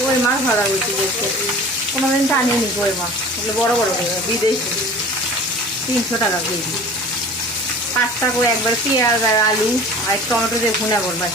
কই মাছ ভাড়া করছি দেখতে কোনোদিন টানিনি কই মাছ এগুলো বড় বড় কই বিদেশি 300 টাকা কেজি 5টা করে একবার পেঁয়াজ আর আলু আর টমেটো দিয়ে ভুনা করবো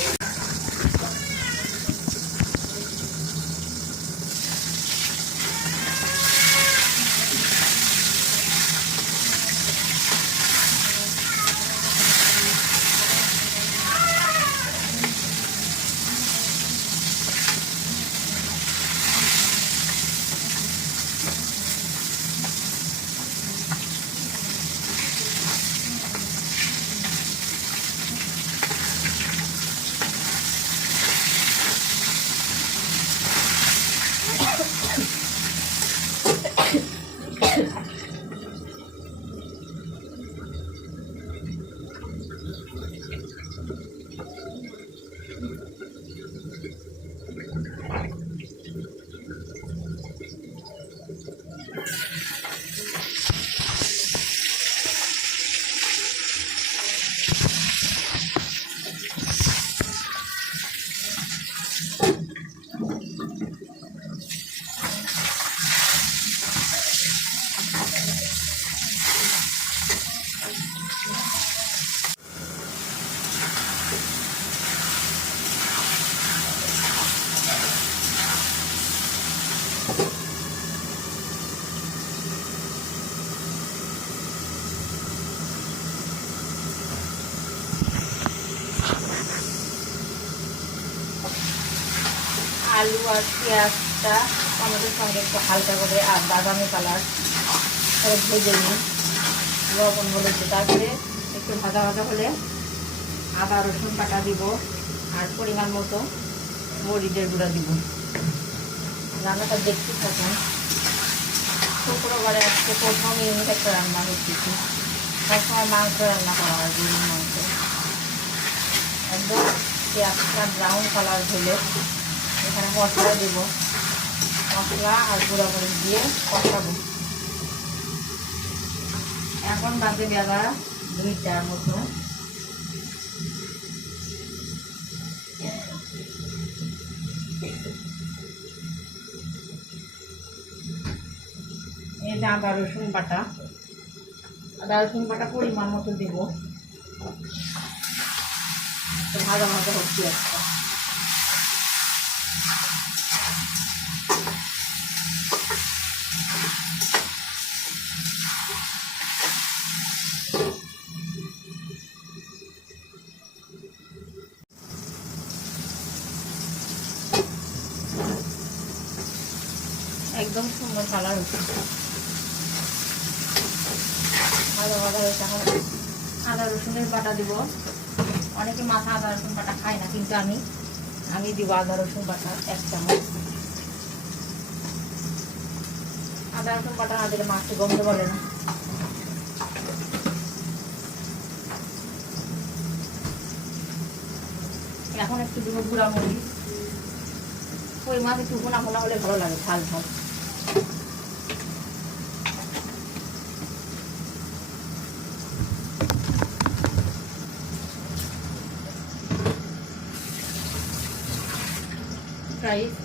আলু আর পেঁয়াজটা টমেটোর সঙ্গে একটু হালকা করে আর বাদামি কালার করে ভেজে নিই লবণ হলুদ তারপরে একটু ভাজা ভাজা হলে আদা রসুন বাটা দিব আর পরিমাণ মতো মরিচের গুঁড়া দিব। রান্নাটা দেখতে থাকুন। শুক্রবারে আজকে প্রথম ইউনিক একটা রান্না হচ্ছে সবসময় মাংস রান্না করা হয় গরুর মাংস। একদম পেঁয়াজটা ব্রাউন কালার হলে এখানে মশলা দেব, মশলা আর গুঁড়া মরিচ দিয়ে কষাবো। এখন বাজে বেলা 2টার মতো। এই যে আদা রসুন বাটা পরিমাণ মতো দেবো। ভাজা ভাজা হচ্ছে একটা একদম সুন্দর কালার হচ্ছে। ভাজা ভাজা হয়েছে। এখন আদা রসুনের বাটা দিব। অনেকে মাথা আদা রসুন বাটা খায় না, কিন্তু আমি দিব আদা রসুন বাটা 1 চামচ। আদা রসুন বাটা না দিলে মাছটি গন্ধ বলে না। এখন একটু দিব গুঁড়া মরিচ। ওই মাছ একটু ভোনা ভোনা হলে ভালো লাগে, ঝাল ঝাল।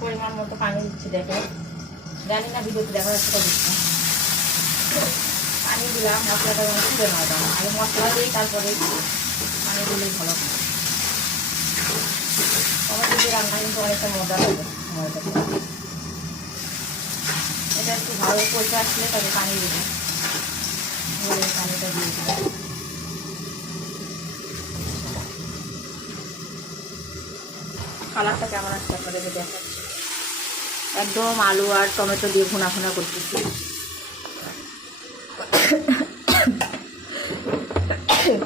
পরিমাণ মতো পানি দিচ্ছি। দেখো, জানি না ভিডিওতে দেখা যাচ্ছে দিচ্ছি। পানি দিলাম, মশলাটা যেন তুলে না দাম। আগে মশলা দিই, তারপরে পানি দিলেই ভালো। টমেটো দিয়ে রান্না কিন্তু অনেকটা মজা লাগে। এটা একটু ভালো কষে আসলে তবে পানি দিবে, পানিটা দিয়ে দিবে। কালারটা কেমন আসছে আপনাদেরকে দেখাচ্ছি। একদম আলু আর টমেটো দিয়ে ভুনা ভুনা করতেছি।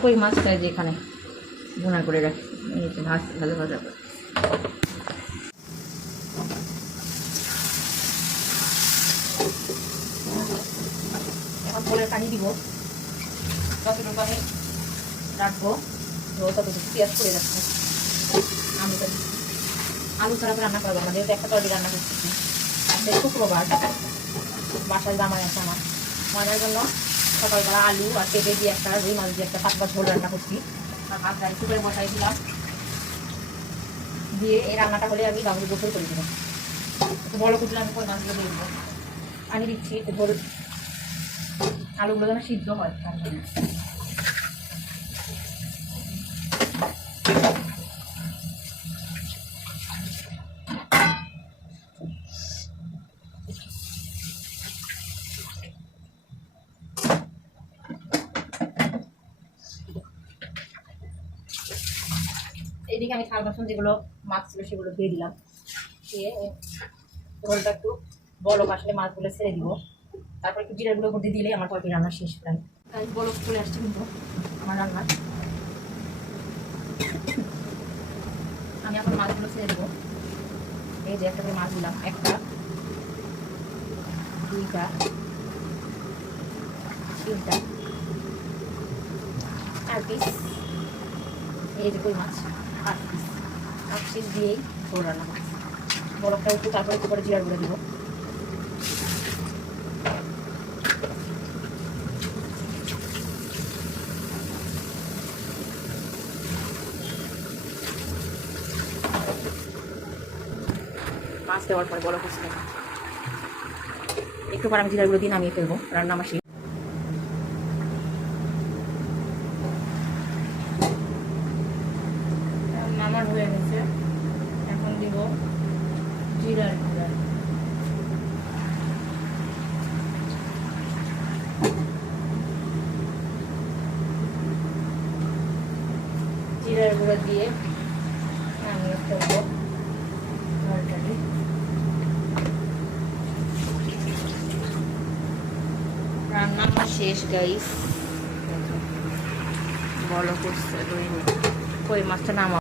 কই মাছটা যেখানে ভুনা করে রাখি, মাছ ভাজা ভাজা করে। এখন পোলের পানি দিব, যতটুকু পানি রাখবো ততটুকু পেঁয়াজ করে রাখবো। আলু ছাড়া রান্না করবো না, যেহেতু একটা তরকারি রান্না করতেছি। শুক্রবার বাসায় জামাই আছে আমার, মায়ের জন্য সকালবেলা আলু আর পেঁপে দিয়ে একটা রুই মাছ দিয়ে একটা পাতলা ঝোল রান্না করছি। আর ভাত ডাল করে বসাই দিলাম, দিয়ে এই রান্নাটা হলে আমি বাবুকে গোসল করে দিলাম। একটু বড় কুচলে আমি কই মাছগুলো দিয়ে দেবো। আমি দিচ্ছি একটু ঝোল, আলুগুলো যেন সিদ্ধ হয় তার জন্য। এইদিকে আমি থাল বাসন যেগুলো মাছ ছিল সেগুলো ধুয়ে দিলাম, দিয়ে ঝোলটা একটু বলক আসলে মাছগুলো ছেড়ে দিব, তারপর একটু জিরাগুলো করে দিলে আমার তরকারি রান্না শেষ প্রায়। তাই বলক চলে আসছে কিন্তু আমার রান্না। আমি এখন মাছগুলো ছেড়ে দেবো। এই যে একটা করে মাছ দিলাম, একটা, দুইটা, তিনটা, 4 পিস। এই যে কই মাছ 8 পিস, 8 পিস দিয়েই ঝোল রান্না করছি। বরফটা একটু তারপরে একটু করে জিরার গুঁড়ো দিব। মাছ দেওয়ার পরে বরফ হচ্ছে একটু পর আমি জিরার গুঁড়ো দিয়ে নামিয়ে ফেলবো, রান্না আমার শেষ। আমার হয়ে গেছে, এখন দিব জিরার গুঁড়া। জিরার গুঁড়া দিয়ে নামিয়ে ফেলবো তরকারি। রান্না আমার শেষ গাইস। বলো করছে কই মাছটা নামা।